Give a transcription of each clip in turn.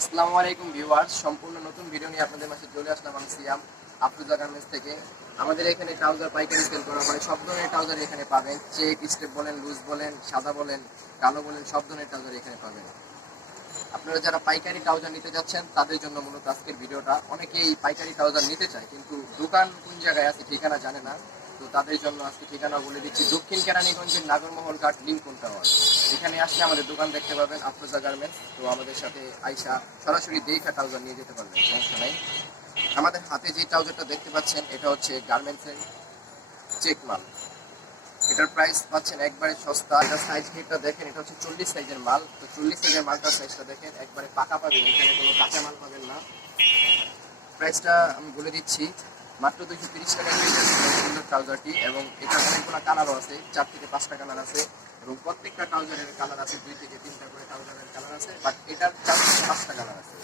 আসসালামু আলাইকুম ভিউয়ার্স, সম্পূর্ণ নতুন ভিডিও নিয়ে আপনাদের মাঝে চলে আসলাম। আমি সিয়াম আফরোজা গার্মেন্টস থেকে। আমাদের এখানে ট্রাউজার পাইকারি সেল করা হয়। সব ধরনের ট্রাউজার এখানে পাবেন। চেক, স্টেপ বলেন, লুজ বলেন, সাদা বলেন, কালো বলেন, সব ধরনের ট্রাউজার এখানে পাবেন। আপনারা যারা পাইকারি ট্রাউজার নিতে যাচ্ছেন তাদের জন্য মূলত আজকের ভিডিওটা। অনেকেই পাইকারি ট্রাউজার নিতে চায় কিন্তু দোকান কোন জায়গায় আছে ঠিকানা জানে না। তো তাদের জন্য আজকে ঠিকানা বলে দিচ্ছি। দক্ষিণ কেরানীগঞ্জের নাগরমহল ঘাট লিঙ্কন টাওয়ার। এখানে আসলে আমাদের দোকান দেখতে পাবেন, আফরোজা গার্মেন্টস। তো আমাদের সাথে আইসা সরাসরি দেখা ট্রাউজার নিয়ে যেতে পারবেন, সমস্যা নাই। আমাদের হাতে যে ট্রাউজারটা দেখতে পাচ্ছেন এটা হচ্ছে গার্মেন্টসের চেক মাল। এটার প্রাইস পাচ্ছেন একবারে সস্তা। এটার সাইজ হিটটা দেখেন, এটা হচ্ছে 40 সাইজের মাল। তো 40 সাইজের মালটার সাইজটা দেখেন, একবারে পাকা পাবেন, এখানে কোনো কাঁচা মাল পাবেন না। প্রাইসটা আমি বলে দিচ্ছি, মাত্র 230 টাকা সুন্দর ট্রাউজারটি। এবং এটার অনেকগুলো কালারও আছে, 4 থেকে 5টা কালার আছে। এবং প্রত্যেকটা ট্রাউজারের কালার আছে 2 থেকে 3টা করে ট্রাউজারের কালার আছে। বাট এটার 4 থেকে 5টা কালার আছে।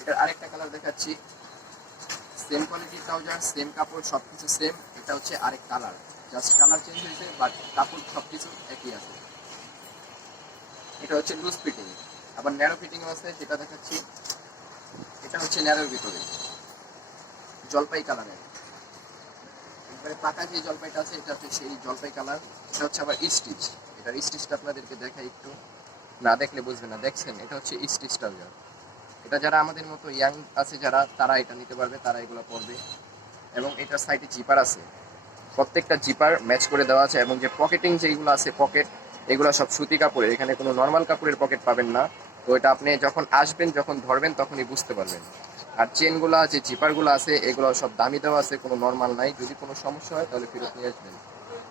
এটার আরেকটা কালার দেখাচ্ছি। সেম কোয়ালিটির ট্রাউজার, সেম কাপড়, সব কিছু সেম। এটা হচ্ছে আরেক কালার, জাস্ট কালার চেঞ্জ হয়েছে, বাট কাপড় সব কিছু একই আছে। এটা হচ্ছে লুজ ফিটিং। আবার ন্যারো ফিটিংও আছে, সেটা দেখাচ্ছি। এটা হচ্ছে ন্যারোর ভিতরে জলপাই কালারের, একবারে পাকা যে জলপাইটা আছে এটা হচ্ছে সেই জলপাই কালার। এটা হচ্ছে আবার স্টিচ। এটার স্টিচটা আপনাদেরকে দেখাই একটু, না দেখলে বুঝবেন না। দেখছেন, এটা হচ্ছে স্টিচ ট্রাউজার। এটা যারা আমাদের মতো ইয়াং আছে যারা, তারা এটা নিতে পারবে, তারা এগুলো পরবে। এবং এটার সাইডে জিপার আছে, প্রত্যেকটা জিপার ম্যাচ করে দেওয়া আছে। এবং যে পকেটিং যেগুলো আছে, পকেট, এগুলো সব সুতি কাপড়ের, এখানে কোনো নর্মাল কাপড়ের পকেট পাবেন না। তো এটা আপনি যখন আসবেন, যখন ধরবেন, তখনই বুঝতে পারবেন। আর চেনগুলো, যে জিপারগুলো আছে, এগুলো সব দামি দেওয়া আছে, কোনো নর্মাল নাই। যদি কোনো সমস্যা হয় তাহলে ফেরত নিয়ে আসবেন,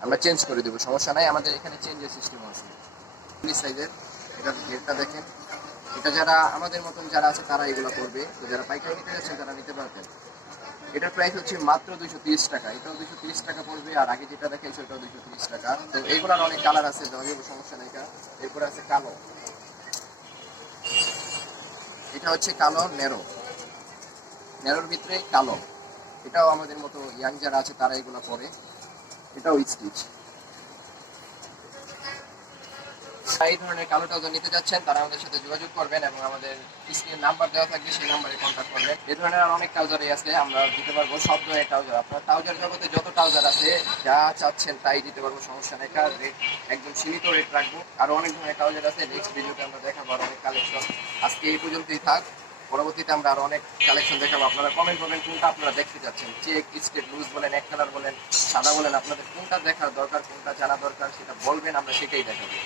আমরা চেঞ্জ করে দেবো, সমস্যা নাই। আমাদের এখানে চেঞ্জের সিস্টেম আছে। 40 সাইজের, এটার ঘেরটা দেখেন। এটা যারা আমাদের মতন যারা আছে তারা এগুলো করবে। তো যারা পাইকারি নিতে যাচ্ছেন তারা নিতে পারবেন। এটার প্রাইস হচ্ছে মাত্র 230 টাকা। এটাও 230 টাকা পড়বে। আর আগে যেটা দেখাইছে ওটাও 230 টাকা। তো এইগুলোর অনেক কালার আছে, দেওয়া যাবে, সমস্যা নেই। এরপরে আছে কালো। এটা হচ্ছে কালো ন্যারো, ন্যারোর ভিতরে কালো। এটাও আমাদের মতো ইয়াং যারা আছে তারা এগুলো পরে। এটাও স্টিচ। এই ধরনের কালো ট্রাউজার নিতে যাচ্ছেন তারা আমাদের সাথে যোগাযোগ করবেন এবং আমাদের স্ক্রিনে নাম্বার দেওয়া থাকবে, সেই নাম্বারে কন্ট্যাক্ট করবেন। এই ধরনের আর অনেক ট্রাউজারই আছে, আমরা দিতে পারবো সব ধরনের ট্রাউজার। আপনার ট্রাউজার জগতে যত ট্রাউজার আছে, যা চাচ্ছেন তাই দিতে পারবো, সমস্যা নেই। রেট একদম সীমিত রেট রাখবো। আরো অনেক ধরনের ট্রাউজার আছে, নেক্সট ভিডিওতে আমরা দেখাবো আর অনেক কালেকশন। আজকে এই পর্যন্তই থাক, পরবর্তীতে আমরা আরো অনেক কালেকশন দেখাবো। আপনারা কমেন্ট করবেন কোনটা আপনারা দেখতে যাচ্ছেন, চেক, স্টেপ, লুজ বলেন, এক কালার বলেন, সাদা বলেন, আপনাদের কোনটা দেখার দরকার, কোনটা জানা দরকার সেটা বলবেন, আমরা সেটাই দেখাবো।